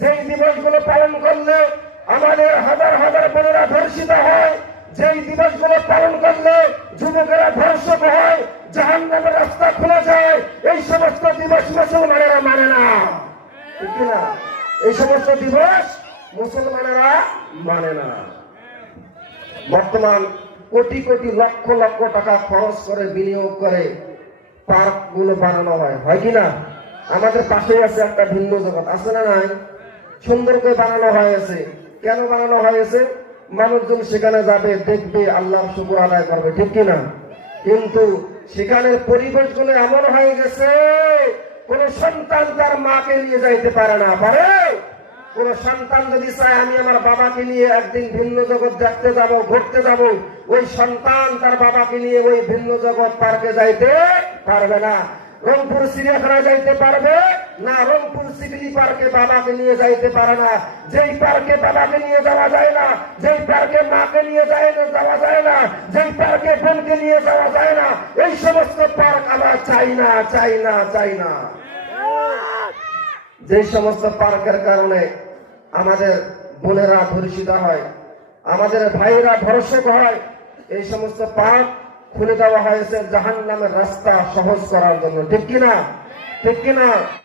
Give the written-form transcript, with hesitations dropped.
যেই দিবসগুলো পালন করলে আমাদের হাজার হাজার বোনেরা ধর্ষিত হয়, যেই দিবসগুলো পালন করলে যুবকেরা ধর্ষক হয়, জাহান্নামের রাস্তা খুলে যায়, এই সমস্ত দিবস মুসলমানেরা মানে না, ঠিক না? এই সমস্ত দিবস মুসলমানেরা মানে না। বর্তমান কোটি কোটি লক্ষ লক্ষ টাকা খরচ করে বিনিয়োগ করে পার্ক গুলো বানানো হয় কিনা? আমাদের পাশেই আছে একটা ভিন্ন জগৎ, আছে না নাই? সুন্দর করে বানানো হয়েছে। কেন বানানো হয়েছে? মানুষজন সেখানে যাবে, দেখবে, আল্লাহর শুকর আদায় করবে, ঠিক কিনা? কিন্তু সেখানের পরিবেশ গুলো এমন হয়ে গেছে, কোন সন্তান তার মাকে নিয়ে যাইতে পারে না। পারে? কোন সন্তান যদি চায় আমি আমার বাবাকে নিয়ে একদিন ভিন্ন জগৎ দেখতে যাব, ঘুরতে যাব, ওই সন্তান তার বাবাকে নিয়ে ওই ভিন্ন জগৎ পার্কে যাইতে পারবে না। রংপুর চিড়িয়াখানা যাইতে পারবে না, রংপুর সিভিলি পার্কে বাবাকে নিয়ে যাইতে পারে না। যেই পার্কে বাবাকে নিয়ে যাওয়া যায় না, যেই পার্কে মাকে নিয়ে যাওয়া যায় না, যেই পার্কে বোনকে নিয়ে যাওয়া যায় না, এই সমস্ত পার্ক আমরা চাই না, চাই না, চাই না। যে সমস্ত পার্কের কারণে আমাদের বোনেরা ধর্ষিত হয়, আমাদের ভাইয়েরা ধর্ষক হয়, এই সমস্ত পার্ক খুলে দেওয়া হয়েছে জাহান্নামের রাস্তা সহজ করার জন্য, ঠিক কিনা? ঠিক কিনা?